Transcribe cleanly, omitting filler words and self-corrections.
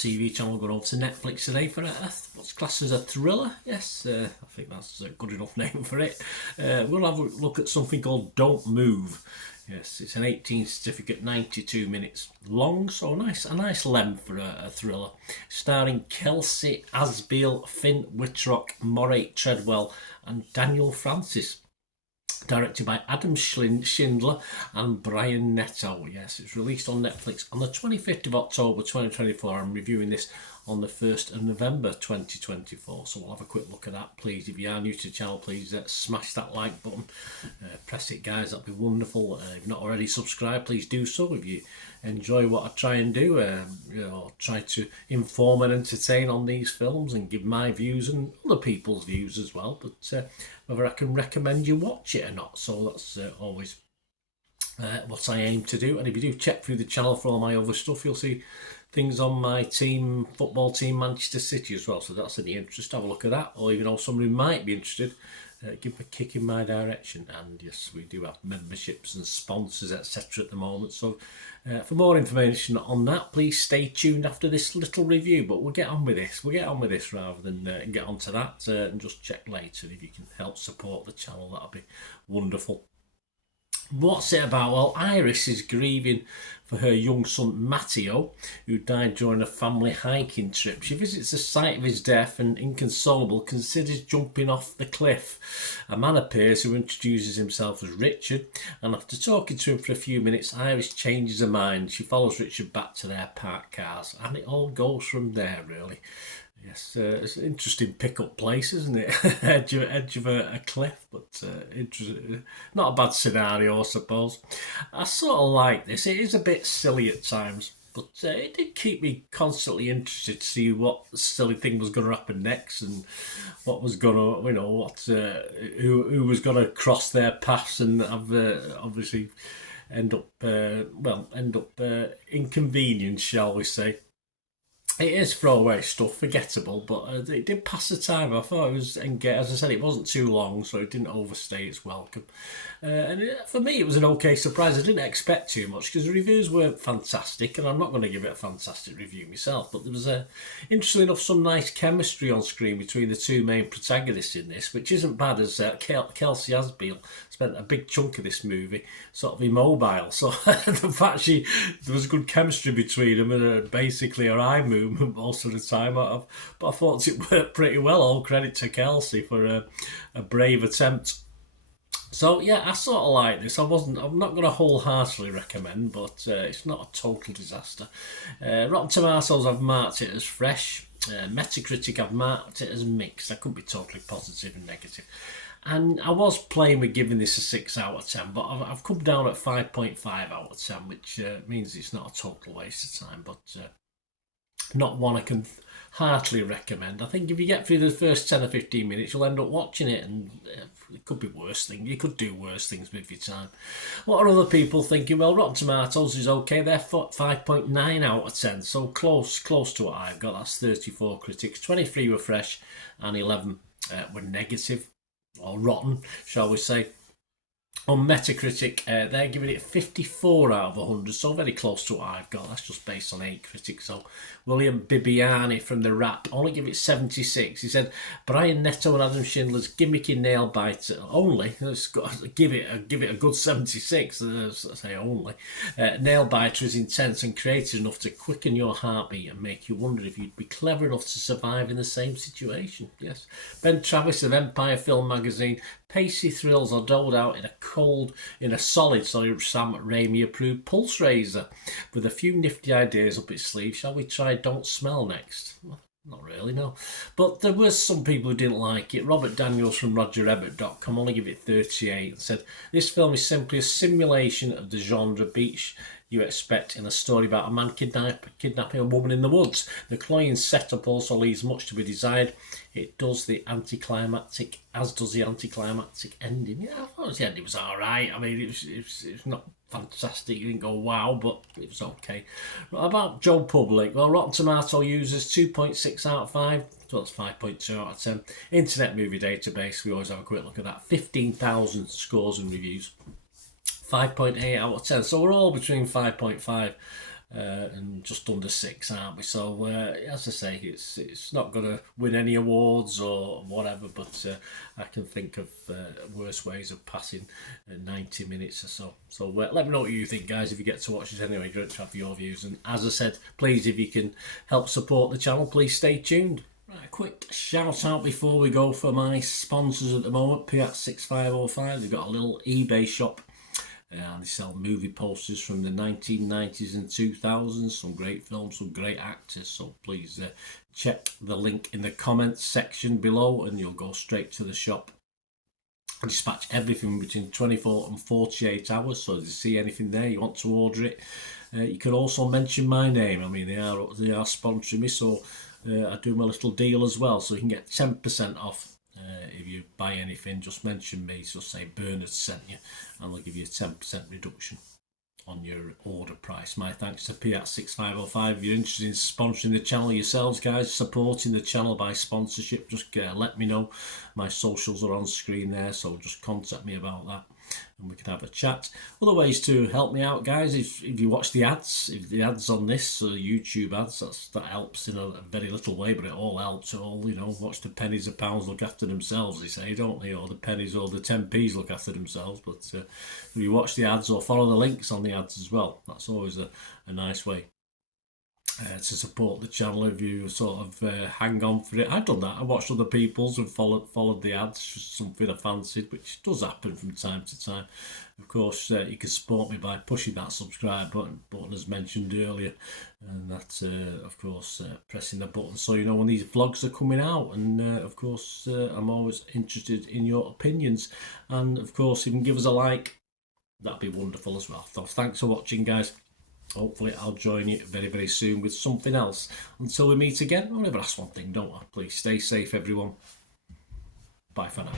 TV channel. Going over to Netflix today for what's classed as a thriller. Yes, I think that's a good enough name for it. We'll have a look at something called Don't Move. Yes, it's an 18 certificate, 92 minutes long, so a nice length for a thriller. Starring Kelsey Asbiel, Finn Wittrock, Moray Treadwell and Daniel Francis. Directed by Adam Schindler and Brian Netto. Yes, it's released on Netflix on the 25th of October 2024. I'm reviewing this on the 1st of November 2024. So we'll have a quick look at that. Please, if you are new to the channel, please smash that like button. Press it, guys. That'd be wonderful. If you're not already subscribed, please do so. If you enjoy what I try and do, try to inform and entertain on these films and give my views and other people's views as well. But whether I can recommend you watch it or not. So that's always what I aim to do. And if you do check through the channel for all my other stuff, you'll see things on my football team, Manchester City as well. So that's any interest, have a look at that. Or even know somebody who might be interested, give them a kick in my direction. And yes, we do have memberships and sponsors, etc. at the moment. So for more information on that, please stay tuned after this little review. But we'll get on with this. We'll get on with this rather than get onto that and just check later. If you can help support the channel, that'll be wonderful. What's it about? Well, Iris is grieving for her young son Matteo, who died during a family hiking trip. She visits the site of his death and, inconsolable, considers jumping off the cliff. A man appears who introduces himself as Richard, and after talking to him for a few minutes, Iris changes her mind. She follows Richard back to their parked cars, and it all goes from there, really. Yes, it's an interesting pick-up place, isn't it? edge of a cliff, but interesting. Not a bad scenario, I suppose. I sort of like this. It is a bit silly at times, but it did keep me constantly interested to see what silly thing was going to happen next and what was going to, who was going to cross their paths and have obviously end up inconvenienced, shall we say. It is throwaway stuff, forgettable, but it did pass the time. I thought it was, and as I said, it wasn't too long, so it didn't overstay its welcome. For me, it was an okay surprise. I didn't expect too much because the reviews weren't fantastic, and I'm not going to give it a fantastic review myself, but there was, interestingly enough, some nice chemistry on screen between the two main protagonists in this, which isn't bad, as Kelsey Asbiel spent a big chunk of this movie sort of immobile. So the fact there was good chemistry between them and basically her eye movement most of the time. But I thought it worked pretty well. All credit to Kelsey for a brave attempt. So yeah, I sort of like this. I'm not going to wholeheartedly recommend, but it's not a total disaster. Rotten Tomatoes, I've marked it as fresh. Metacritic, I've marked it as mixed. I could be totally positive and negative. And I was playing with giving this a 6 out of 10, but I've come down at 5.5 out of 10, which means it's not a total waste of time, but not one I can heartily recommend. I think if you get through the first 10 or 15 minutes, you'll end up watching it, and it could be worse things. You could do worse things with your time. What are other people thinking? Well, Rotten Tomatoes is okay. They're 5.9 out of 10, so close to what I've got. That's 34 critics. 23 were fresh, and 11 were negative, or rotten, shall we say. On Metacritic, they're giving it 54 out of 100, so very close to what I've got. That's just based on 8 critics. So William Bibiani from The Wrap only give it 76. He said Brian Netto and Adam Schindler's gimmicky nail biter only. Let's give it a good 76. I say only. Nail biter is intense and creative enough to quicken your heartbeat and make you wonder if you'd be clever enough to survive in the same situation. Yes. Ben Travis of Empire Film Magazine. Pacey thrills are doled out in a solid Sam Raimi approved pulse raiser with a few nifty ideas up its sleeve. Shall we try Don't Smell next? Well, not really, no. But there were some people who didn't like it. Robert Daniels from RogerEbbett.com only give it 38 and said, this film is simply a simulation of the genre beach you expect in a story about a man kidnapping a woman in the woods. The cloying setup also leaves much to be desired. It does the anticlimactic, as does the anticlimactic ending. Yeah, I thought the ending was alright. I mean, it was not fantastic. You didn't go wow, but it was okay. About Joe Public, well, Rotten Tomato users 2.6 out of 5. So that's 5.2 out of 10. Internet Movie Database, we always have a quick look at that. 15,000 scores and reviews. 5.8 out of 10. So we're all between 5.5 and just under 6, aren't we? So as I say, it's not going to win any awards or whatever, but I can think of worse ways of passing 90 minutes or so. So let me know what you think, guys, if you get to watch this anyway. Great to have your views. And as I said, please, if you can help support the channel, please stay tuned. Right, a quick shout out before we go for my sponsors at the moment. Piat6505, they've got a little eBay shop. And they sell movie posters from the 1990s and 2000s, some great films, some great actors. So please check the link in the comments section below and you'll go straight to the shop. I dispatch everything between 24 and 48 hours, so if you see anything there, you want to order it, you can also mention my name. I mean, they are sponsoring me, so I do my little deal as well, so you can get 10% off. If you buy anything, just mention me, so say Bernard sent you, and they'll give you a 10% reduction on your order price. My thanks to Piat6505. If you're interested in sponsoring the channel yourselves, guys, supporting the channel by sponsorship, just let me know. My socials are on screen there, so just contact me about that and we can have a chat. Other ways to help me out, guys, if you watch the ads, if the ads on this YouTube ads, that helps in a very little way, but it all helps. All, you know, watch the pennies and pounds look after themselves, they say, don't they? Or the pennies or the 10p's look after themselves. But if you watch the ads or follow the links on the ads as well, that's always a nice way to support the channel. If you sort of hang on for it, I've done that. I watched other people's and followed the ads, just something I fancied, which does happen from time to time. Of course, you can support me by pushing that subscribe button as mentioned earlier, and that of course pressing the button so you know when these vlogs are coming out. And of course I'm always interested in your opinions, and of course you can give us a like, that'd be wonderful as well. So thanks for watching, guys. Hopefully I'll join you very, very soon with something else. Until we meet again, I'll never ask one thing, don't I? Please stay safe, everyone. Bye for now.